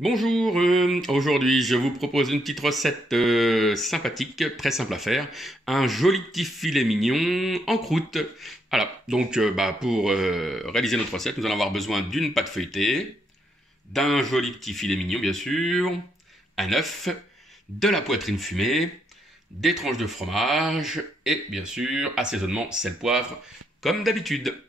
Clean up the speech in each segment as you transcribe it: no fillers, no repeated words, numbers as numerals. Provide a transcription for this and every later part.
Bonjour, aujourd'hui je vous propose une petite recette sympathique, très simple à faire, un joli petit filet mignon en croûte. Voilà, donc pour réaliser notre recette, nous allons avoir besoin d'une pâte feuilletée, d'un joli petit filet mignon bien sûr, un œuf, de la poitrine fumée, des tranches de fromage et bien sûr assaisonnement sel poivre comme d'habitude.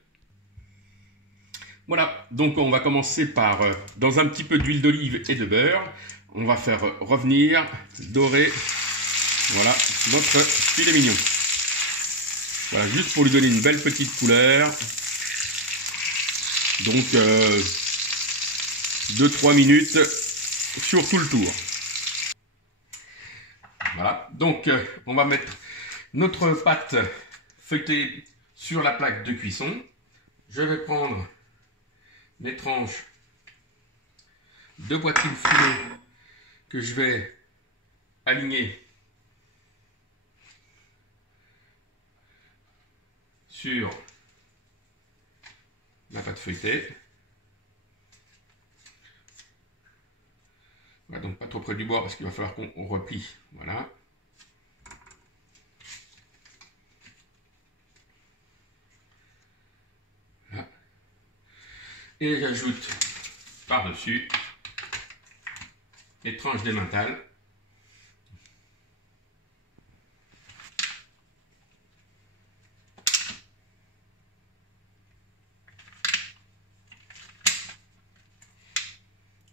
Voilà, donc on va commencer par, dans un petit peu d'huile d'olive et de beurre, on va faire revenir, dorer, voilà, notre filet mignon. Voilà, juste pour lui donner une belle petite couleur. Donc, 2-3 minutes sur tout le tour. Voilà, donc on va mettre notre pâte feuilletée sur la plaque de cuisson. Je vais prendre mes tranches de poitrine fumée que je vais aligner sur ma pâte feuilletée. Voilà, donc pas trop près du bord parce qu'il va falloir qu'on replie. Voilà. Voilà. Et j'ajoute par-dessus les tranches d'emmental.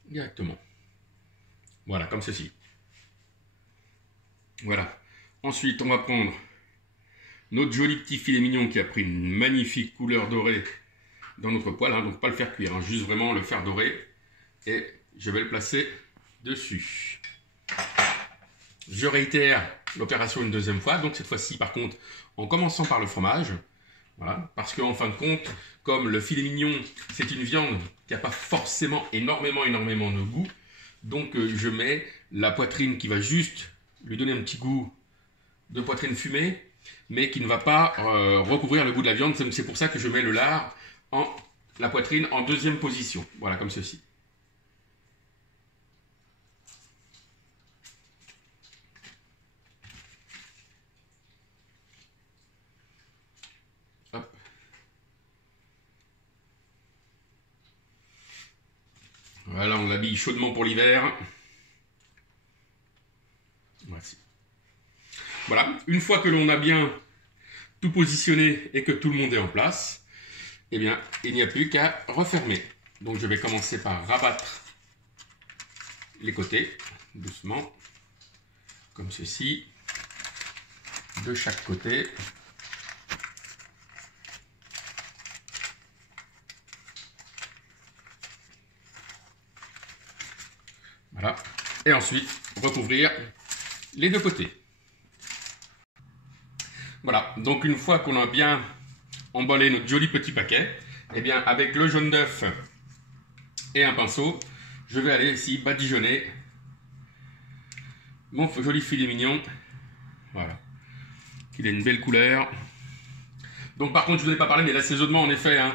Directement. Voilà, comme ceci. Voilà. Ensuite, on va prendre notre joli petit filet mignon qui a pris une magnifique couleur dorée dans notre poêle. Hein, donc pas le faire cuire, hein, juste vraiment le faire dorer. Et je vais le placer dessus. Je réitère l'opération une deuxième fois. Donc cette fois-ci, par contre, en commençant par le fromage. Voilà, parce qu'en fin de compte, comme le filet mignon, c'est une viande qui n'a pas forcément énormément de goût, donc je mets la poitrine qui va juste lui donner un petit goût de poitrine fumée, mais qui ne va pas recouvrir le goût de la viande. C'est pour ça que je mets le lard la poitrine en deuxième position. Voilà, comme ceci. Hop. Voilà, on l'habille chaudement pour l'hiver. Voici. Voilà, une fois que l'on a bien tout positionné et que tout le monde est en place, eh bien, il n'y a plus qu'à refermer. Donc je vais commencer par rabattre les côtés, doucement, comme ceci, de chaque côté. Voilà. Et ensuite, recouvrir les deux côtés. Voilà. Donc, une fois qu'on a bien emballé notre joli petit paquet, eh bien, avec le jaune d'œuf et un pinceau, je vais aller ici badigeonner mon joli filet mignon. Voilà. Qu'il ait une belle couleur. Donc par contre, je ne vous ai pas parlé, mais l'assaisonnement en effet, hein,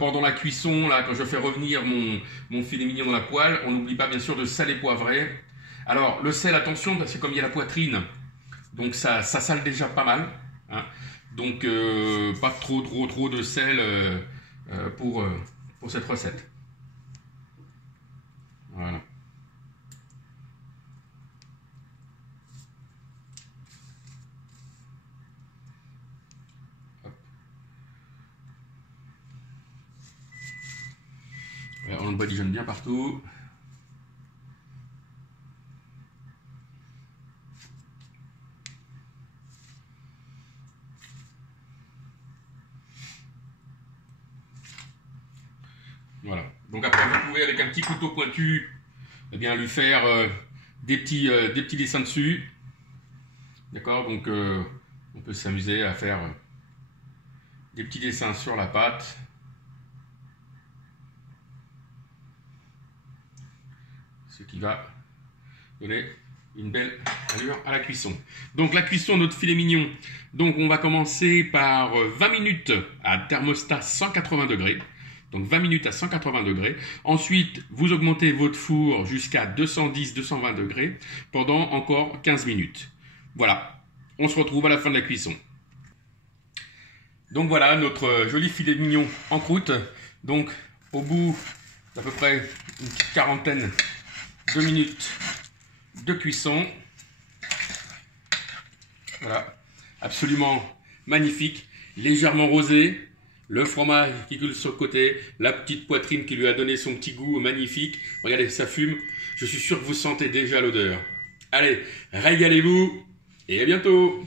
pendant la cuisson, là, quand je fais revenir mon filet mignon dans la poêle, on n'oublie pas bien sûr de sel et poivrer. Alors le sel, attention, parce que comme il y a la poitrine, donc ça sale déjà pas mal. Hein, donc pas trop de sel pour cette recette. Voilà. On le badigeonne bien partout. Voilà. Donc après, vous pouvez avec un petit couteau pointu, eh bien, lui faire des petits dessins dessus. D'accord. Donc on peut s'amuser à faire des petits dessins sur la pâte. Ce qui va donner une belle allure à la cuisson. Donc la cuisson de notre filet mignon, donc on va commencer par 20 minutes à thermostat 180 degrés. donc 20 minutes à 180 degrés. Ensuite, vous augmentez votre four jusqu'à 210-220 degrés pendant encore 15 minutes. Voilà, on se retrouve à la fin de la cuisson. Donc voilà notre joli filet mignon en croûte. Donc au bout d'à peu près une petite quarantaine de minutes de cuisson. Voilà, absolument magnifique, légèrement rosé, le fromage qui coule sur le côté, la petite poitrine qui lui a donné son petit goût magnifique. Regardez, ça fume, je suis sûr que vous sentez déjà l'odeur. Allez, régalez-vous et à bientôt!